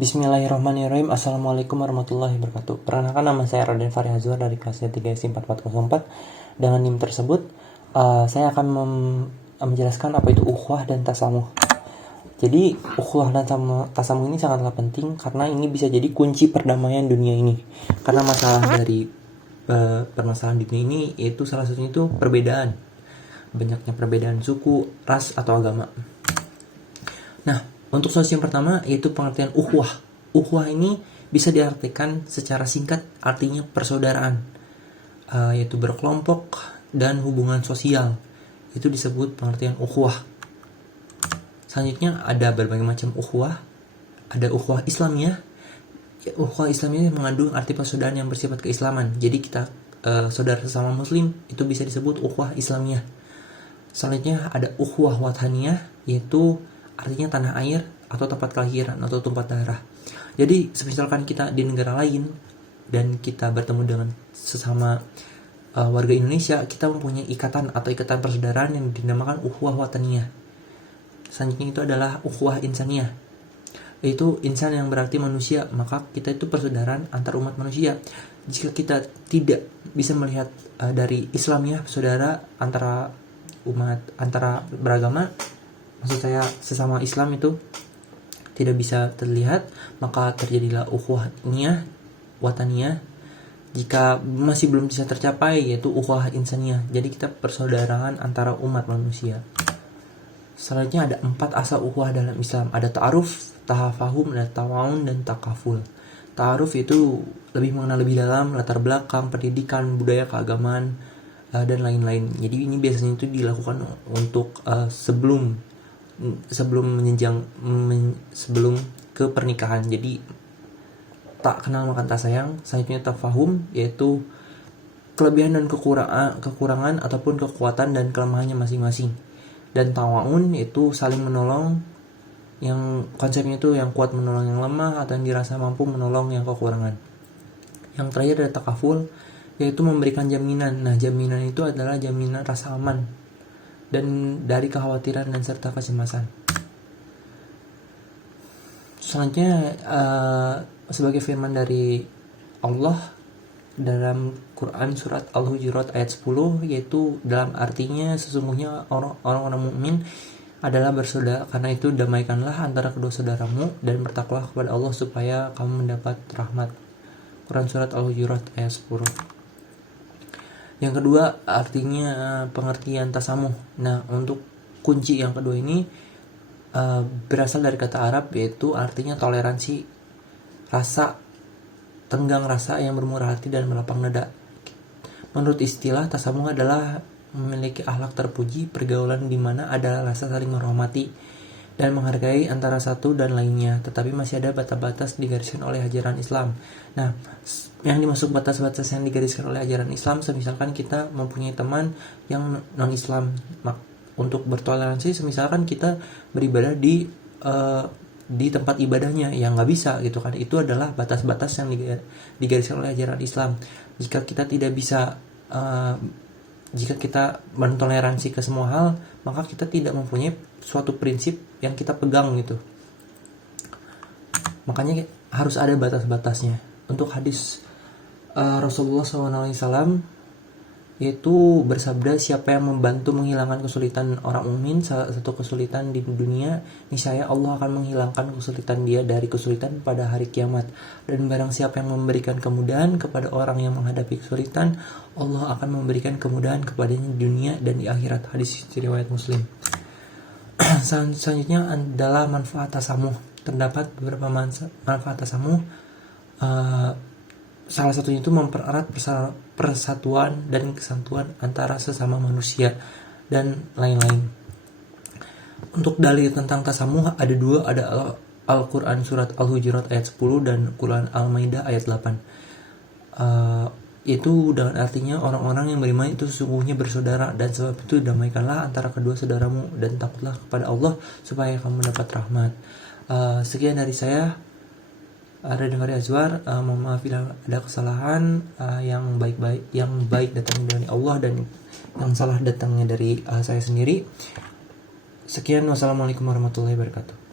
Bismillahirrahmanirrahim. Assalamualaikum warahmatullahi wabarakatuh. Perkenalkan, nama saya Raden Fahri Azwar dari kelas 3S4404. Dengan NIM tersebut, saya akan menjelaskan apa itu ukhuwah dan tasamuh. Jadi, ukhuwah dan tasamuh ini sangatlah penting karena ini bisa jadi kunci perdamaian dunia ini. Karena masalah dari permasalahan dunia ini yaitu salah satunya itu perbedaan. Banyaknya perbedaan suku, ras, atau agama. Nah, untuk solusi yang pertama yaitu pengertian ukhuwah. Ukhuwah ini bisa diartikan secara singkat artinya persaudaraan, yaitu berkelompok dan hubungan sosial. Itu disebut pengertian ukhuwah. Selanjutnya ada berbagai macam ukhuwah. Ada ukhuwah Islamiyah. Ukhuwah Islamiyah mengandung arti persaudaraan yang bersifat keislaman. Jadi kita saudara sesama muslim itu bisa disebut ukhuwah Islamiyah. Selanjutnya ada ukhuwah Wathaniyah, yaitu artinya tanah air atau tempat kelahiran atau tempat darah. Jadi misalkan kita di negara lain dan kita bertemu dengan sesama warga Indonesia, kita mempunyai ikatan atau ikatan persaudaraan yang dinamakan ukhuwah wataniyah. Selanjutnya itu adalah ukhuwah insaniyah, yaitu insan yang berarti manusia, maka kita itu persaudaraan antar umat manusia. Jika kita tidak bisa melihat dari Islamiyah saudara antara umat, antara beragama, maksud saya sesama Islam itu tidak bisa terlihat, maka terjadilah ukhuwah niyah, wataniyah. Jika masih belum bisa tercapai, yaitu ukhuwah insaniyah. Jadi kita persaudaraan antara umat manusia. Selanjutnya ada 4 asal ukhuwah dalam Islam. Ada ta'aruf, tahafahum, ada tawawun, dan takaful. Ta'aruf itu lebih mengenal lebih dalam latar belakang, pendidikan, budaya, keagamaan, dan lain-lain. Jadi ini biasanya itu dilakukan untuk sebelum ke pernikahan. Jadi tak kenal maka tak sayang. Selanjutnya tafahum, yaitu kelebihan dan kekurangan ataupun kekuatan dan kelemahannya masing-masing. Dan tawa'un, yaitu saling menolong, yang konsepnya itu yang kuat menolong yang lemah atau yang dirasa mampu menolong yang kekurangan. Yang terakhir ada takaful, yaitu memberikan jaminan. Nah, jaminan itu adalah jaminan rasa aman dan dari kekhawatiran dan serta kecemasan. Selanjutnya sebagai firman dari Allah dalam Quran surat Al-Hujurat ayat 10, yaitu dalam artinya sesungguhnya orang-orang mukmin adalah bersaudara, karena itu damaikanlah antara kedua saudaramu dan bertakwalah kepada Allah supaya kamu mendapat rahmat. Quran surat Al-Hujurat ayat 10. Yang kedua artinya pengertian tasamuh. Nah, untuk kunci yang kedua ini berasal dari kata Arab, yaitu artinya toleransi, tenggang rasa yang bermurah hati dan melapang dada. Menurut istilah, tasamuh adalah memiliki akhlak terpuji, pergaulan di mana ada rasa saling menghormati dan menghargai antara satu dan lainnya, tetapi masih ada batas-batas digariskan oleh ajaran Islam. Nah, yang dimaksud batas-batas yang digariskan oleh ajaran Islam, semisalkan kita mempunyai teman yang non-Islam, untuk bertoleransi, semisalkan kita beribadah di tempat ibadahnya yang nggak bisa gitu kan, itu adalah batas-batas yang digariskan oleh ajaran Islam. Jika kita tidak bisa jika kita mentoleransi ke semua hal, maka kita tidak mempunyai suatu prinsip yang kita pegang gitu. Makanya harus ada batas-batasnya. Untuk hadis Rasulullah SAW, yaitu bersabda, siapa yang membantu menghilangkan kesulitan orang mukmin, salah satu kesulitan di dunia, niscaya Allah akan menghilangkan kesulitan dia dari kesulitan pada hari kiamat. Dan barang siapa yang memberikan kemudahan kepada orang yang menghadapi kesulitan, Allah akan memberikan kemudahan kepadanya di dunia dan di akhirat. Hadis riwayat Muslim. Selanjutnya adalah manfaat tasamuh. Terdapat beberapa manfaat tasamuh. Salah satunya itu mempererat persatuan dan kesatuan antara sesama manusia dan lain-lain. Untuk dalil tentang tasamuh ada 2, ada Al-Quran surat Al-Hujurat ayat 10 dan Quran Al-Maidah ayat 8. Itu dengan artinya orang-orang yang beriman itu sesungguhnya bersaudara, dan sebab itu damaikanlah antara kedua saudaramu dan takutlah kepada Allah supaya kamu mendapat rahmat. Sekian dari saya, Raden Fahri Azwar. Mohon maaf bila ada kesalahan. Yang baik datangnya dari Allah dan yang salah datangnya dari saya sendiri. Sekian, wassalamualaikum warahmatullahi wabarakatuh.